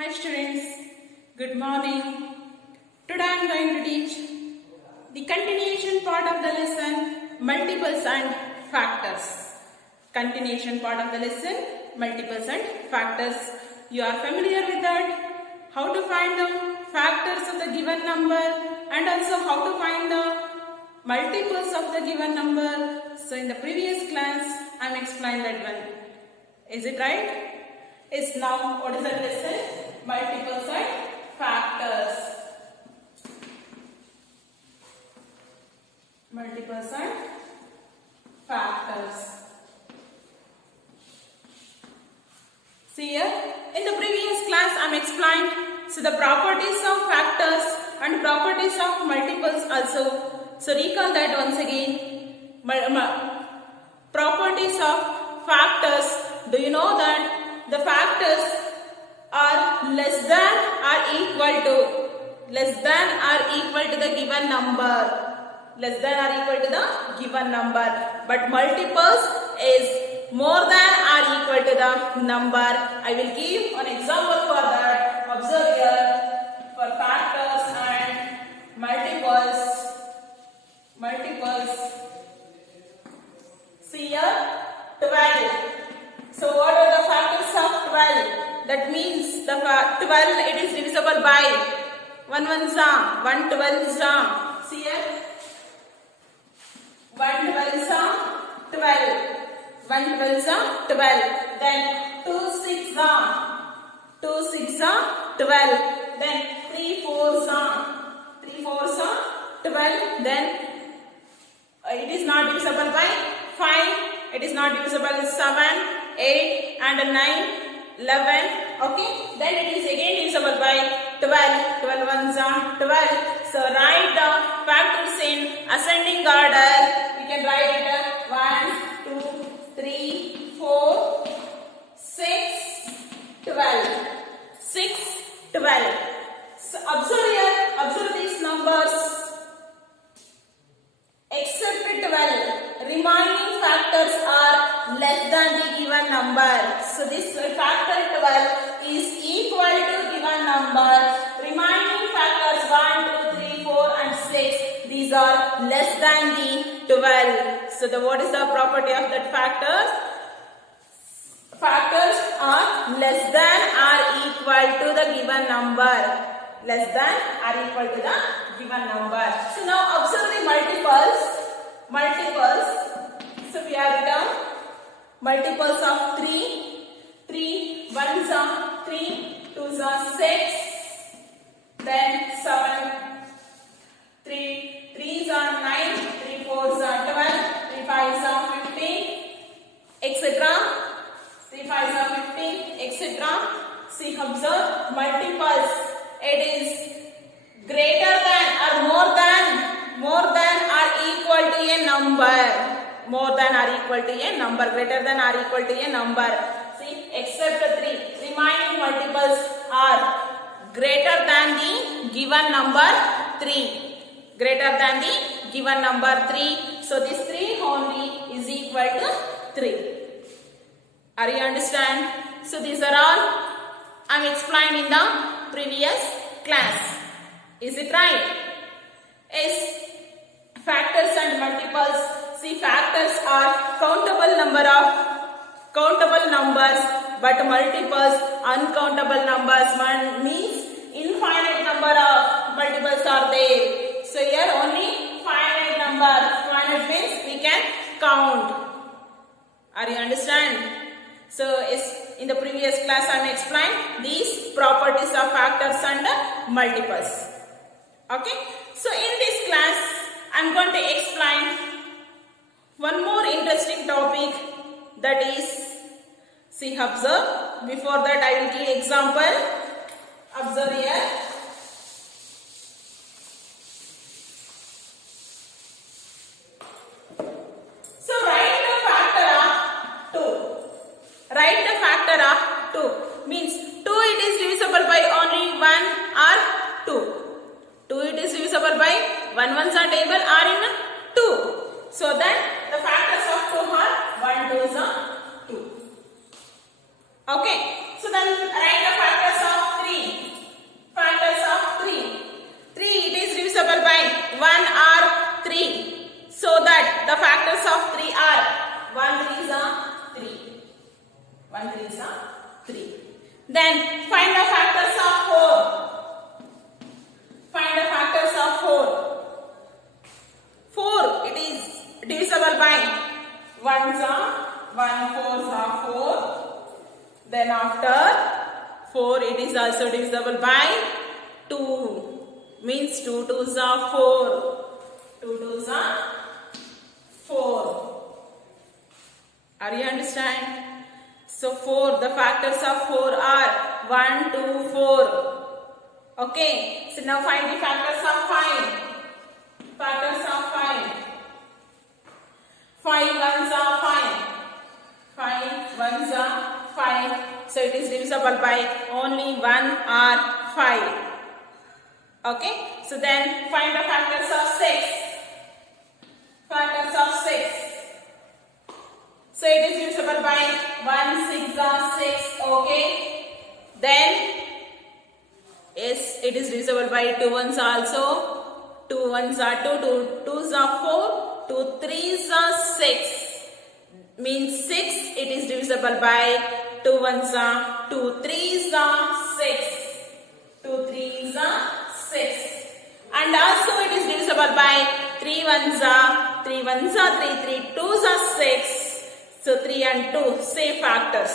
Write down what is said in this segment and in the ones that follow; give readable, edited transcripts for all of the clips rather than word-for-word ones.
Hi students, good morning. Today I am going to teach the continuation part of the lesson, multiples and factors. Continuation part of the lesson, multiples and factors. You are familiar with that? How to find the factors of the given number and also how to find the multiples of the given number. So in the previous class, I am explained that one. Is it right? Is now what is that lesson? Multiples and factors. Multiples and factors. See here, in the previous class I am explained the properties of factors and properties of multiples also. So recall that once again. Properties of factors. Do you know that the factors are less than or equal to the given number. Less than or equal to the given number. But multiples is more than or equal to the number. I will give an example for that. Observe here for factors and multiples. See here 12. So what are the factors of 12? That means the 12 it is divisible by 1 1 sa, 1 12 sa. See here 1 12 sa 12. 1 12 sa 12. Then 2 6 sa 12. Then 3 4 sa 12. Then it is not divisible by 5. It is not divisible by 7. 8 and 9, 11. Okay. Then it is again divisible by 12. 12 ones are 12. So write the factors in ascending order. We can write it 1, 2, 3, 4, 6, 12. 6, 12. So observe here. Observe these numbers. Except 12, remaining factors are less than the given number. So this factor 12 is equal to given number. Remaining factors 1, 2, 3, 4 and 6. These are less than the 12. So what is the property of that factors? Factors are less than or equal to the given number. Less than or equal to the given number. So now observe the multiples. So we have written multiples of 3. 3 1s are 3, 2s are 6. Then 7. 3 3s are 9. 3 4s are 12. 3 5s are 15. Etc. 3 5s are 15. Etc. See, observe multiples. It is greater than or more than or equal to a number. More than or equal to a number. Greater than or equal to a number. See, except 3. Remaining multiples are greater than the given number 3. Greater than the given number 3. So this 3 only is equal to 3. Are you understand? So these are all I am explaining in the previous class. Is it right? Is factors and multiples. See, factors are countable numbers, but multiples uncountable numbers. One means infinite number of multiples are there. So here only finite number. Finite means we can count. Are you understand? So in the previous class I am explained these properties of factors and multiples. Okay. So in this class I am going to explain one more interesting topic, that is, see, observe. Before that I will give example. Observe here. So write the factor of 2. Write the factor of 2. Means 2 it is divisible by only 1 or 2. 2 it is divisible by 1 ones are table are in 2. So then the factors of 2 are 1 2s are 2. Okay. So then write the factors of 3. 3. Then find the factors of 4. Find the factors of 4. 4, it is divisible by 1s are 1, 4s are 4. Then after 4, it is also divisible by 2. Means 2 2s are 4. 2 2s are 4. Are you understand? So 4, the factors of 4 are 1, 2, 4. Okay. So now find the factors of 5. Factors of 5. 5 1s are 5. 5 1s are 5. So it is divisible by only 1 or 5. Okay. So then find the factors of 6. Factors of 6. So it is divisible by 1 6 are 6. Okay. Then yes, it is divisible by 2 1s also. 2 1s are 2, 2 2s are 4, 2 3s are 6. Means 6, it is divisible by 2 1s are 2 3s are 6. 2 3s are 6. And also it is divisible by 3 1s are 3 1s are 3, 3 2s are 6. So 3 and 2 same factors.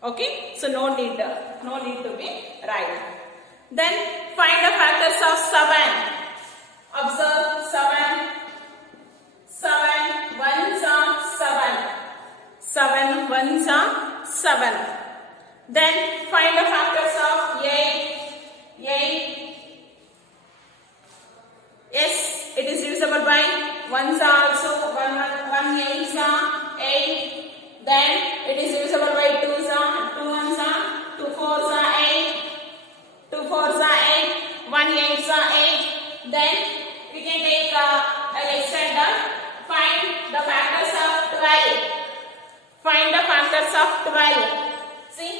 Okay. So no need to be right. Then find the factors of 7. Observe 7. 7 1s are 7. 7 1s are 7. Then find the factors of 8. 8. Yes, it is divisible by 1s are also 1 8s are 8. Then it is divisible by 2s are 2 1s are 2 4s are 8. 2 4s are 8. 1 8s are 8. Then we can take extender. Find the factors of 12. Find the factors of 12. See,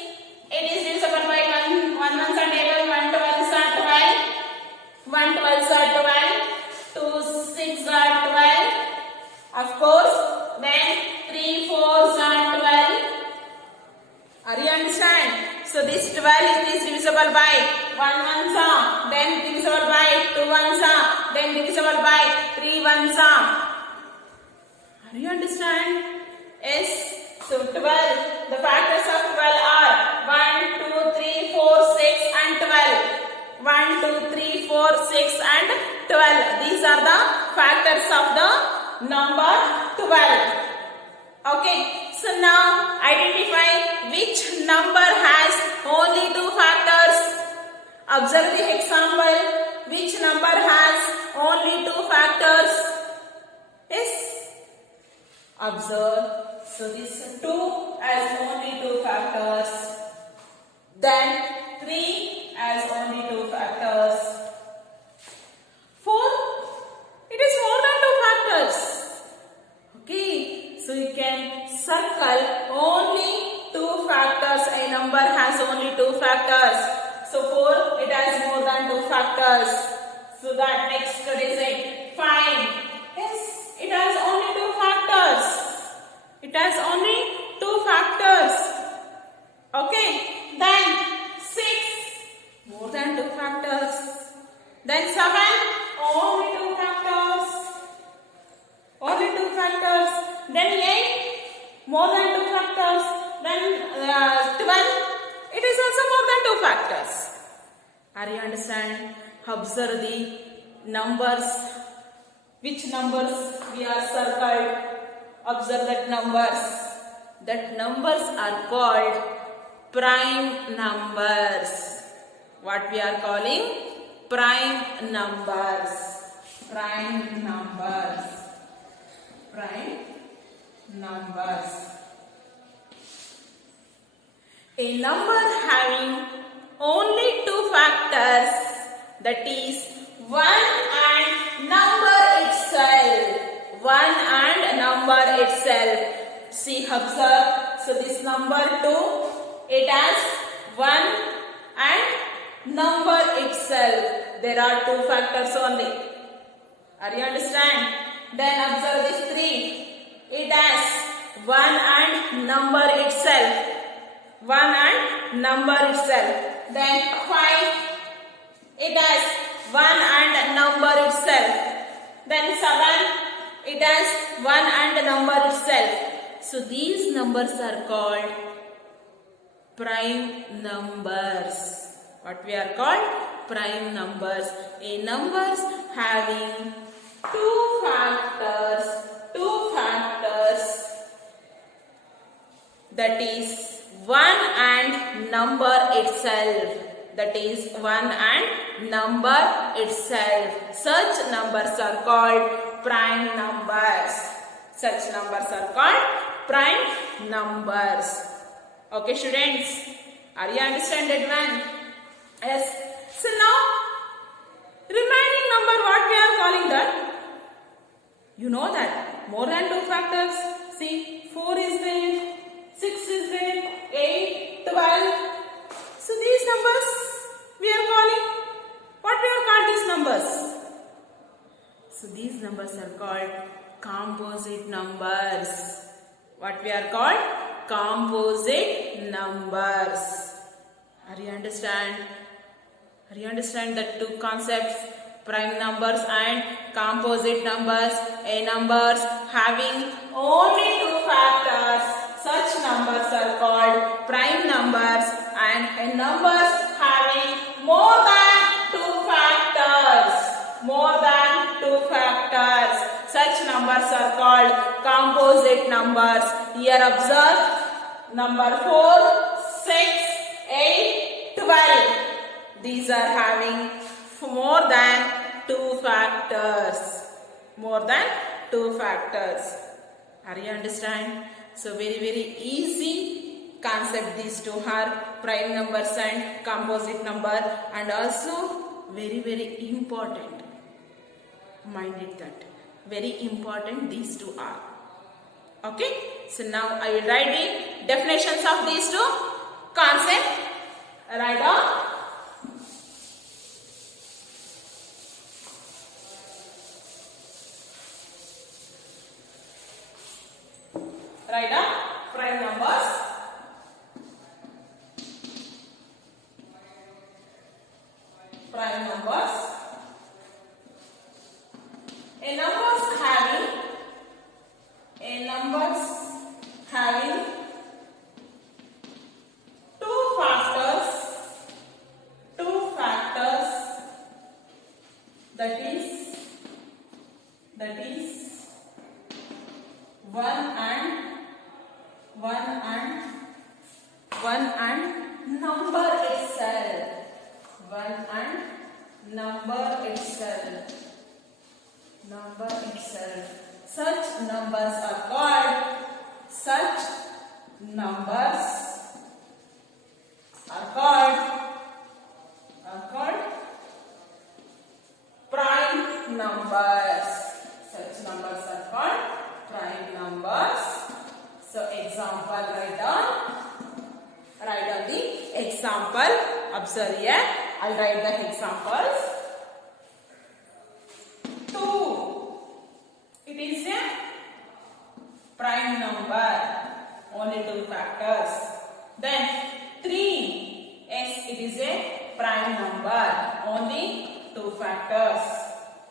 it is divisible by 1 1s are 11, 1 12s are 12. 1 12s are 12. 2 6 are 12. Of course, then 3 4s are 12. Are you understand? So this 12 is divisible by 1 1s are, then divisible by 2 1s are, then divisible by 3 1s are. Are you understand? Yes. So 12, the factors of 12 are 1 2 3 4 6 and 12. 1 2 3 4 6 and 12. These are the factors of the number 12. Okay. So now identify which number has only 2 factors. Observe the example. Which number has only 2 factors? Yes. Observe. So this 2 has only 2 factors. Then 3 has only 2 factors. 4, it is more than 2 factors. Okay. So you can circle only 2 factors. A number has only 2 factors. So 4, it has more than 2 factors. So that next is it. Find. Yes, it has only 2 factors. It has only 2 factors. Okay. Then 6, more than 2 factors. Then 7, only 2 factors. Only 2 factors. Then 8, more than 2 factors. Then 12, it is also more than 2 factors. Are you understand? Observe the numbers. Which numbers we are circled? Observe that numbers. That numbers are called prime numbers. What we are calling? Prime numbers. Prime numbers. Prime numbers. A number having only 2 factors, that is 1 and number itself. 1 and number itself. See, observe. So this number 2, it has 1 and number itself. There are 2 factors only. Are you understand? Then observe this 3. It has 1 and number itself. 1 and number itself. Then 5, it has 1 and number itself. Then 7, it has 1 and number itself. So these numbers are called prime numbers. What we are called? Prime numbers. A numbers having two factors, that is 1 and number itself. That is 1 and number itself. Such numbers are called prime numbers. Such numbers are called prime numbers. Okay, students, are you understanding, man? Yes. So now, remaining number, what we are calling that? You know that more than 2 factors. See, 4 is there, 6 is there, 8, 12. So these numbers we are calling. What we are called these numbers? So these numbers are called composite numbers. What we are called? Composite numbers. Are you understand? Are you understand the two concepts? Prime numbers and composite numbers. A numbers having only 2 factors. Such numbers are called prime numbers, and a numbers having more than 2 factors. More than 2 factors. Such numbers are called composite numbers. Here observe number 4, 6, 8, 12. These are having more than 2 factors. More than 2 factors. Are you understand? So very easy concept these two are, prime numbers and composite number, and also very important. Mind it that very important these two are. Okay, so now I will write the definitions of these two concepts. Write down. Write down prime numbers. Prime numbers. A numbers having 2 factors, that is 1 and number itself. 1 and number itself. Such numbers are called prime numbers. Such numbers are called prime numbers. So example, write down the example. Observe here. I'll write the examples. 2. It is a prime number. Only 2 factors. Then 3. Yes, it is a prime number. Only 2 factors.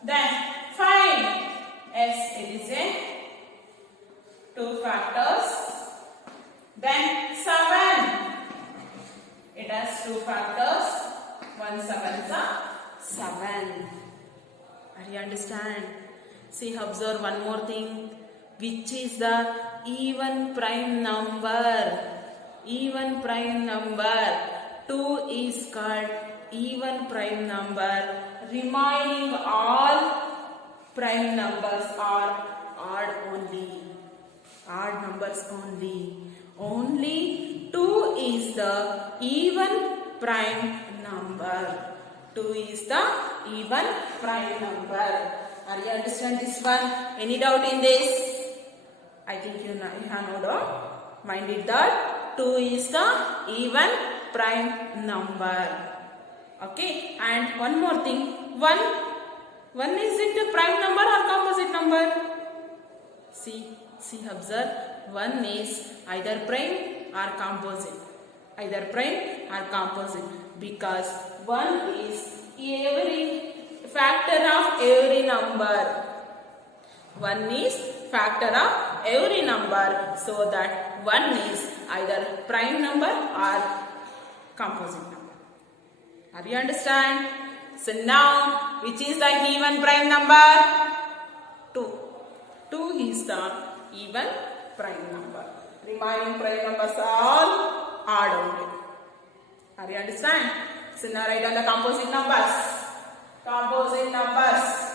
Then 5. Yes, it is a 2 factors. Then 7. It has 2 factors. 1 7 is a 7. Are you understand? See, observe one more thing. Which is the even prime number? Even prime number. 2 is called even prime number. Remaining all prime numbers are odd only. Odd numbers only. Only 2 is the even prime number. 2 is the even prime number. Are you understand this one? Any doubt in this? I think you have no doubt. Mind it that 2 is the even prime number. Okay, and one more thing. 1 is it a prime number or composite number? See, observe. 1 is either prime or composite. either prime or composite, because 1 is every factor of every number. 1 is factor of every number, so that 1 is either prime number or composite number. Are you understand? So now, which is the even prime number? 2. 2 is the even prime number. Remaining prime numbers are all odd only. Are you understand? So now write down the composite numbers. Composite numbers.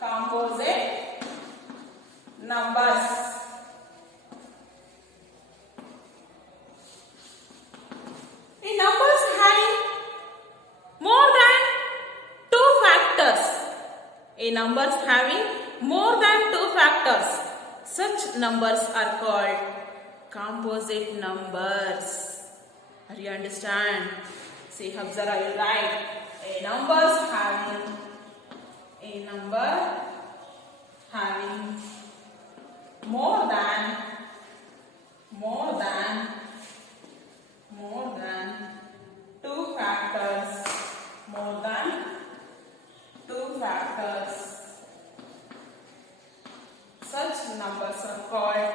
Composite numbers. In numbers having more than 2 factors. In numbers having more than 2 factors. Such numbers are called composite numbers. Are you understand? See, observe, I will write. A number having more than 2 factors. More than 2 factors. Such numbers are called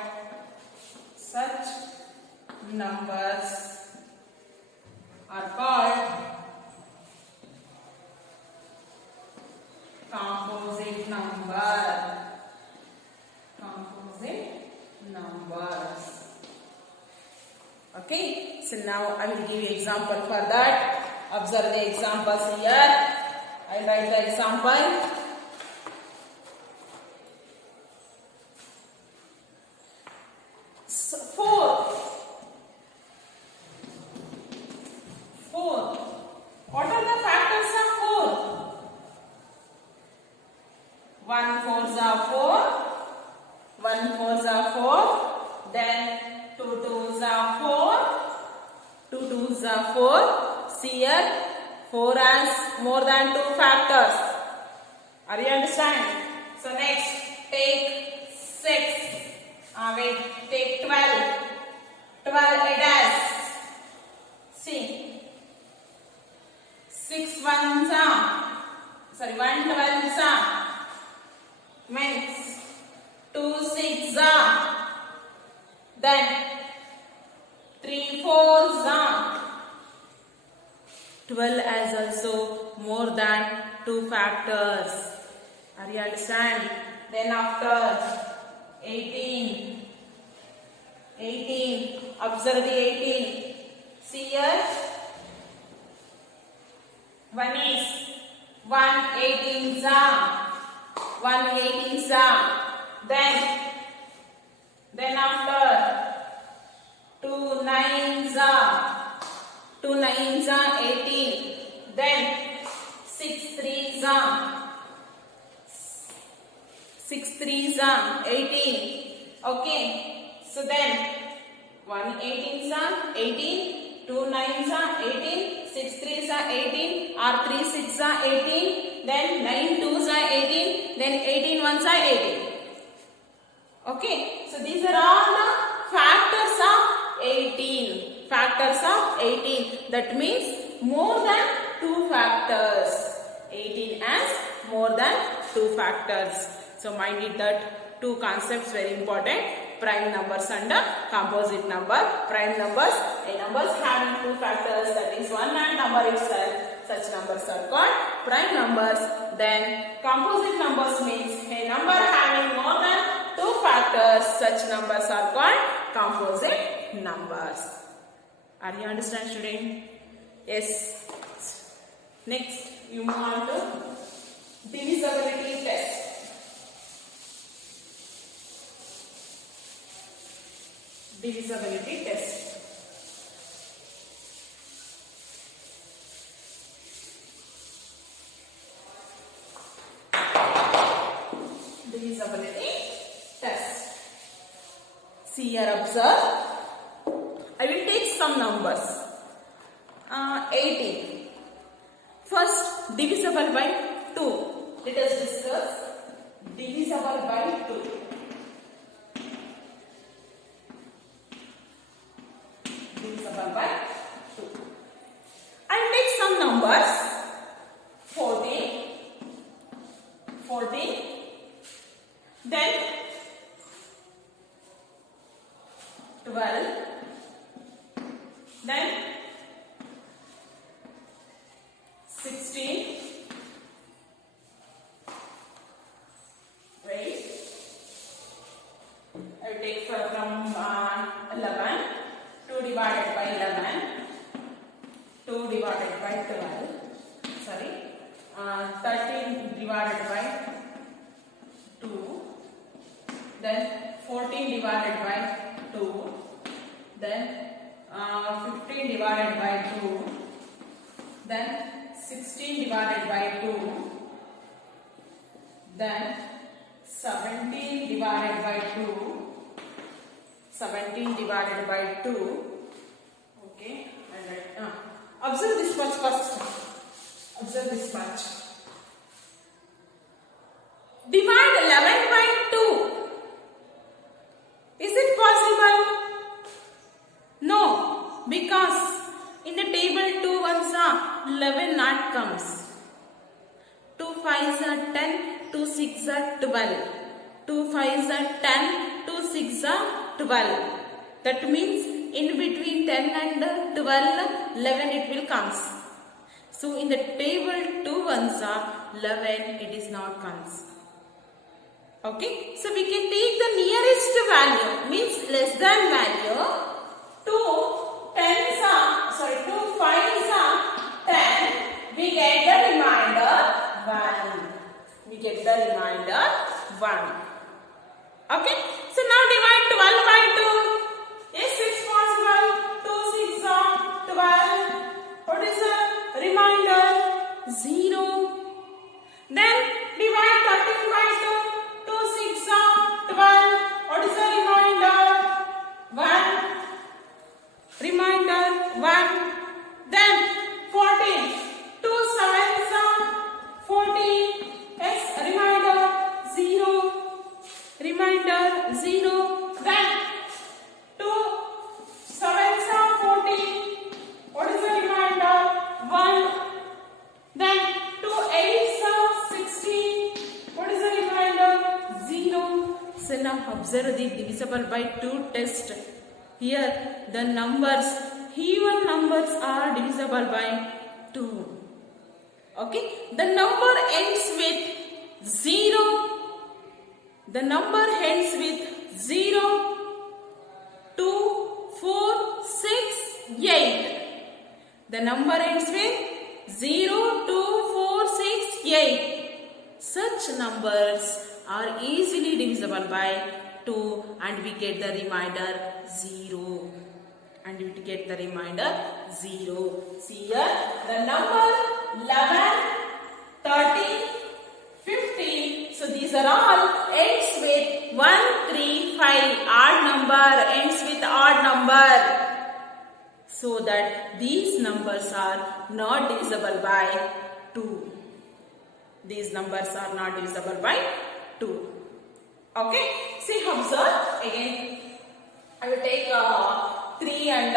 composite number. Composite numbers. Okay, so now I will give you example for that. Observe the examples here. I will write the example. So, 4. What are the factors of 4? 1 4s are 4. 1 4s are 4. Then 2 2s are 4. 2 2s are 4. See here, 4 has more than 2 factors. Are you understand? So next, take 6. Take 12. 12 it has. See, 6 1s are, 1 12s are, means 2 6s are, then 3 4s are. 12 has also more than 2 factors. Are you understand? Then after 18. Observe the 18. See here. 1 is 1 18s are. 1 18s are. Then after 2 9s are. 2 9s are 18. Then 6 3s are. 6 3s are 18. Okay. So then 1 18s are 18. 2 9s are 18. 6 3s are 18. Or 3 6s are 18. Then 9 2s are 18. Then 18 1s are 18. Okay. So these are all the factors of 18. Factors of 18. That means more than 2 factors. 18 has more than 2 factors. So mind it that 2 concepts very important. Prime numbers and composite number. Prime numbers, a numbers having 2 factors, that is 1 and number itself. Such numbers are called prime numbers. Then composite numbers means a number having more than 2 factors. Such numbers are called composite numbers. Are you understand, student? Yes. Next, you move on to divisibility test. Divisibility test. Divisibility test. See here, observe. I will take some numbers. 18. First, divisible by 2. Let us discuss divisible by 2. divisible by 2. I'll take some numbers. 14, then 12, then 16, wait, I will take from 11, 2 divided by 11, 2 divided by 12, sorry, 13 divided by 2, then 14 divided by 2, then 15 divided by 2, then 16 divided by 2, then 17 divided by 2, 17 divided by 2, okay, and observe this much first, observe this much. Divide 11 by 2. Is it possible? No, because in the table 2 ones are 11 not comes. 2 5s are 10, 2 6s are 12. 2 5s are 10, 2 6s are 12. That means in between 10 and 12, 11 it will comes. So in the table 2 ones are 11, it is not comes. Okay, so we can take the nearest value, means less than value. 2 5s are 10, we get the remainder 1. We get the remainder 1. Okay, so now divide 12 by 2. Yes, it's possible. 2 6 are 12. What is the remainder? 0. Then divide 13 by 2. 2 6 are 12. What is the remainder? 1. Remainder 1. Then 14. 2 7s are 14. Yes, remainder 0. Remainder 0. Then 2 7s are 14. What is the remainder? 1. Then 2 8s are 16. What is the remainder? 0. So now observe the divisible by 2 test. Here the numbers, even numbers are divisible by 2. Okay, the number ends with 0. The number ends with 0, 2, 4, 6, 8. The number ends with 0, 2, 4, 6, 8. Such numbers are easily divisible by 2 and we get the remainder 0. And we get the remainder 0. See here, the number 11, 13, 15. So these are all ends with 1, 3, 5. Odd number ends with odd number. So that these numbers are not divisible by 2. These numbers are not divisible by 2. Okay. See, observe again. I will take 3 and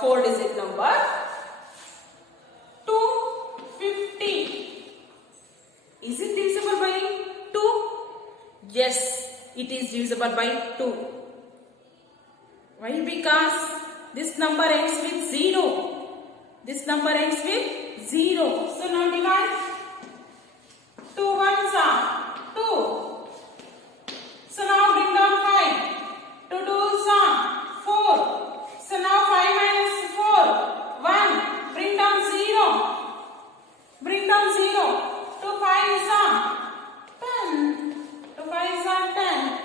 4 digit number. 250. Is it divisible by 2? Yes, it is divisible by 2. Why? Because this number ends with 0. This number ends with 0. So now divide. 2 1s are 2. So now bring down 5. 2 2s are 4. So now 5 minus 4. 1. Bring down 0. Bring down 0. 2 5s are 10. 2 5s are 10.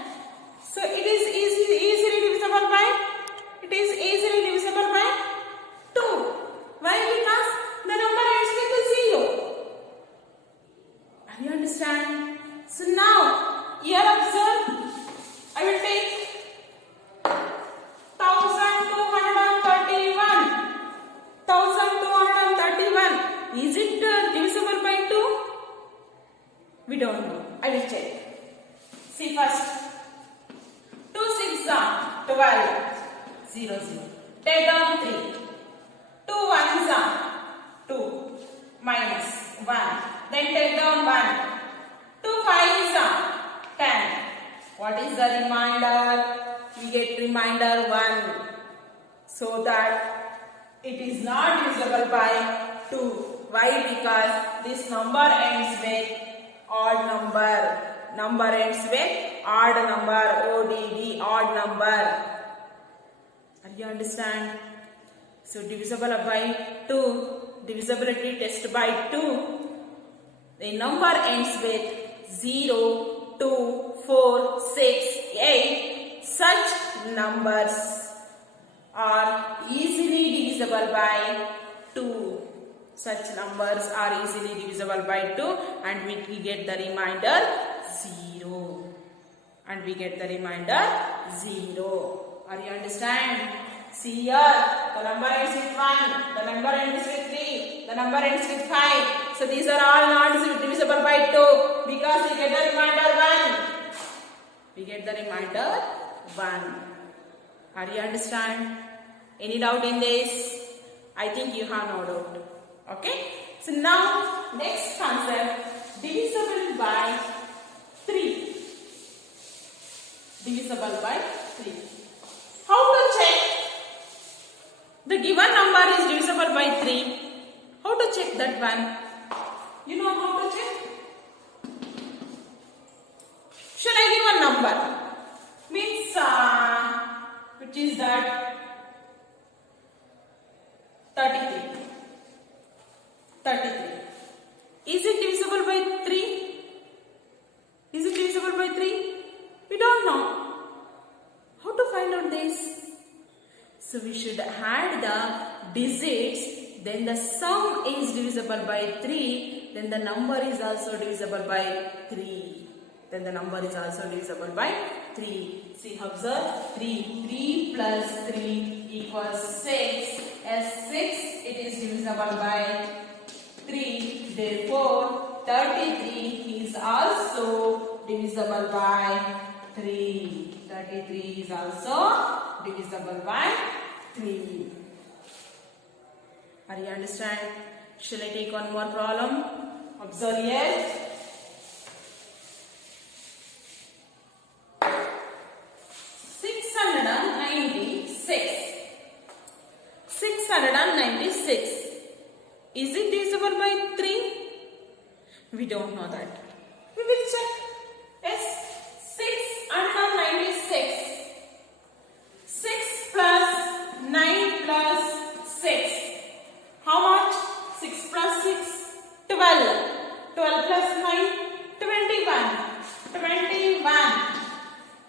So it is easily divisible by. It is easily divisible by 2. Why? Because the number ends with 0. Are you understand? So now here observe. I will take 1230. that it is not divisible by 2. Why? Because this number ends with odd number. Number ends with odd number. ODD, odd number. Are you understand? So divisible by 2. Divisibility test by 2. The number ends with 0, 2, 4, 6, 8. Such numbers are easily divisible by 2. Such numbers are easily divisible by 2 and we get the remainder 0. And we get the remainder 0. Are you understand? See here, the number ends with 1, the number ends with 3, the number ends with 5. So these are all not divisible by 2 because we get the remainder 1. We get the remainder 1. Are you understand? Any doubt in this? I think you have no doubt. Okay? So now, next concept, divisible by 3. Divisible by 3. How to check? The given number is divisible by 3. How to check that one? You know how to check? Shall I give a number? Means, which is that 33. 33. Is it divisible by 3? Is it divisible by 3? We don't know. How to find out this? So we should add the digits, then the sum is divisible by 3, then the number is also divisible by 3. Then the number is also divisible by 3. See, observe, 3. 3 plus 3 equals 6. As 6, it is divisible by 3. Therefore, 33 is also divisible by 3. 33 is also divisible by 3. Are you understand? Shall I take one more problem? Observe here. 696. Is it divisible by 3? We don't know that. We will check. Yes. 696. 6 plus 9 plus 6. How much? 6 plus 6? 12. 12 plus 9? 21. 21.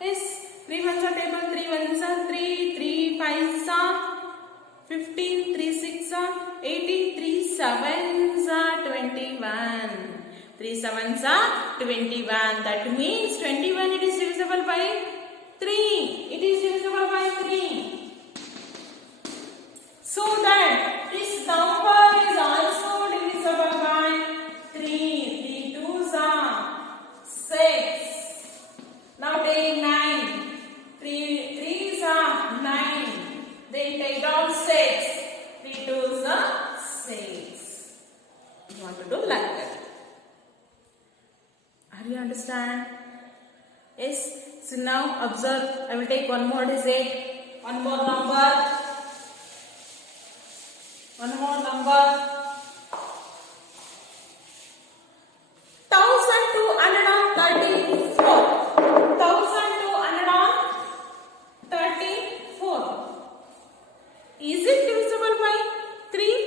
Yes. 3 ones are table. 3 ones are 3. 3 5s are 15. 3 6 are 18. 3 7s are 21. 3 7s are 21. That means 21 it is divisible by 3. It is divisible by 3. So that this number is also divisible by 3. 3 2s are 6. Now take 9. 3 3s are 9. Then take down 6. 3 2s are 6. You want to do like that. Are you understand? Yes. So now observe. I will take one more digit. One more number. One more number. 1234. 1234. Is it divisible by 3?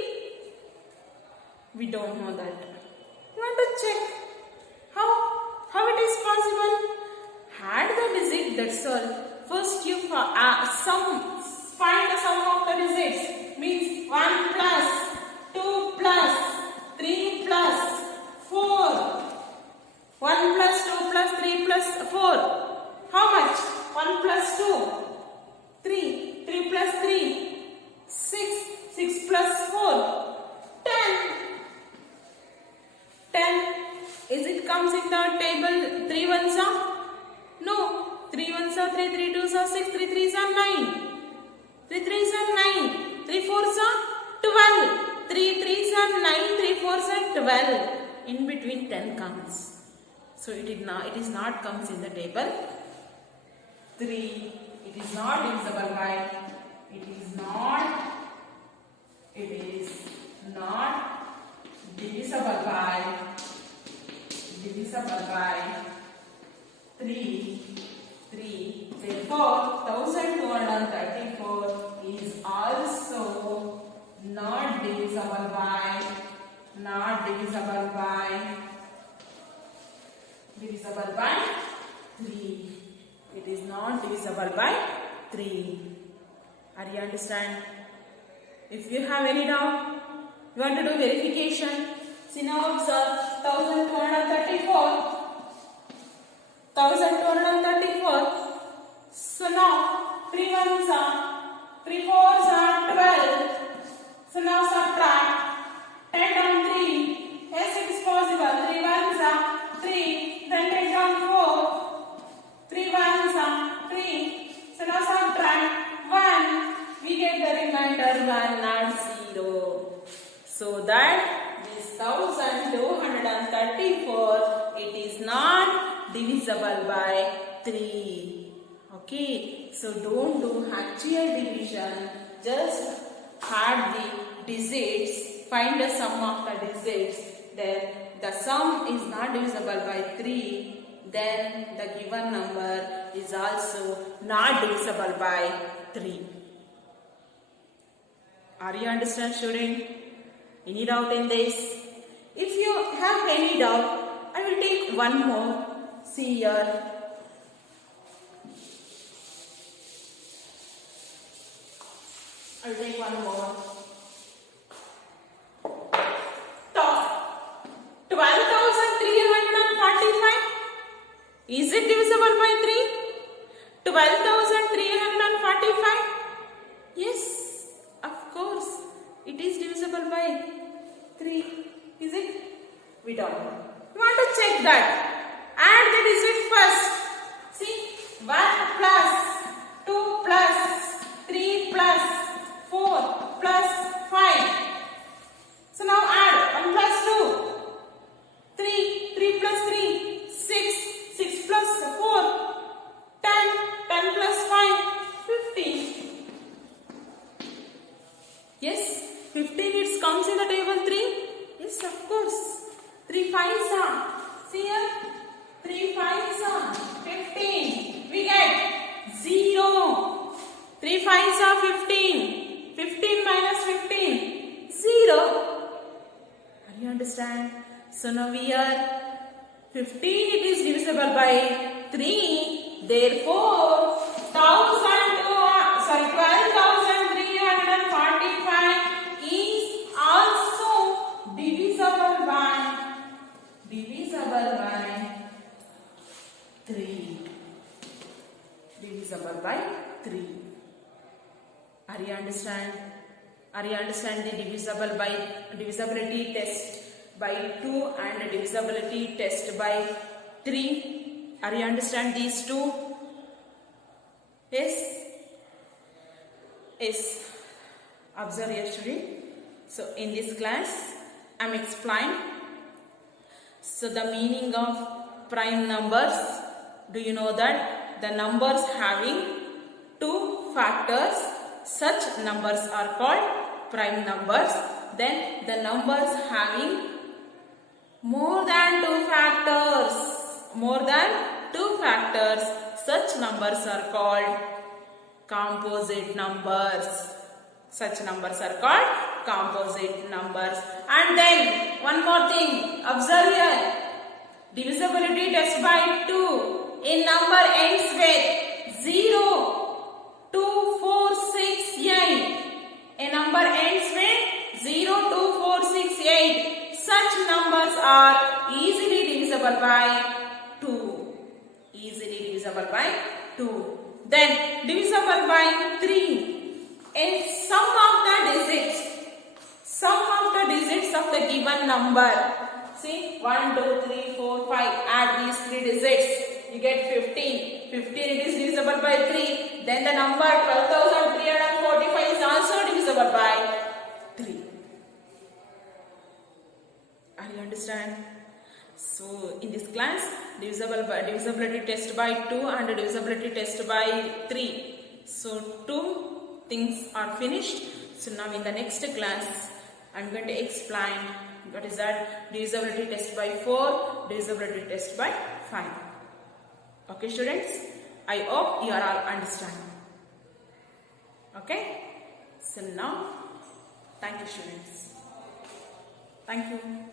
We don't know that. You want to check. How it is possible? Add the digit, that's all. First you find the sum of the digits. Means 1 plus 2 plus 3 plus 4. 1 plus 2 plus 3 plus 4. How much? 1 plus 2. 3. 3 plus 3. 6. 6 plus 4. 10. 10. Is it comes in the table 3 ones are? No. 3 ones are 3. 3 2s are 6. 3 3s are 9. 3 3s are 9. 3 4s are 12. 3 3s are 9. 3 4s are 12. In between 10 comes. So it is not comes in the table 3. It is not divisible by It is not divisible by 3. Therefore, 1234 is also not divisible by 3. It is not divisible by 3. Are you understand? If you have any doubt, you want to do verification. See now observe 1234. So now 3 ones are 3 fours are 12. So now subtract 10 down 3. Yes, it is possible. 3 ones are 3. Then 10 down 4. 3 ones are 3. So now subtract 1. We get the remainder 1 not 0. So that this 1234 it is not divisible by 3. Okay, so don't do actual division, just add the digits, find the sum of the digits. Then the sum is not divisible by 3, then the given number is also not divisible by 3. Are you understand, student? Any doubt in this? If you have any doubt, I will take one more. See here. I will take one more. 12,345. Is it divisible by 3? 12,345. Yes, of course. It is divisible by 3. Is it? We don't know. We want to check that. Add the digit first. See, 1 plus 2 plus 3 plus 4 plus 5. So now add 1 plus 2. 3 plus 3. 6 plus 4. 10 plus 5. 15. Yes, 15 it comes in the table 3. Yes, of course. 3 5s are. See here. 3 5s are 15. We get 0. 3 5s are 15. 15 minus 15. 0. Are you understand? So now we are 15 it is divisible by 3. Therefore, 12,345 is also divisible by 3. Divisible by 3. Are you understand? Are you understand the divisibility test by 2 and divisibility test by 3? Are you understand these two? Yes? Yes. Observe here, student. So in this class, I am explaining so the meaning of prime numbers. Do you know that the numbers having 2 factors, such numbers are called prime numbers. Then the numbers having more than 2 factors, such numbers are called composite numbers. Such numbers are called composite numbers. And then one more thing, observe here. Divisibility test by 2. A number ends with 0, 2, 4, 6, 8. A number ends with 0, 2, 4, 6, 8. Such numbers are easily divisible by 2. Easily divisible by 2. Then divisible by 3. A sum of the digits of the given number. See, 1, 2, 3, 4, 5. Add these 3 digits. You get 15. 15 it is divisible by 3. Then the number 12,345 is also divisible by 3. Are you understand? So in this class, divisibility test by 2 and divisibility test by 3. So 2 things are finished. So now in the next class, I'm going to explain what is that divisibility test by 4, divisibility test by 5. Okay students, I hope you are all understanding. Okay, so now thank you students. Thank you.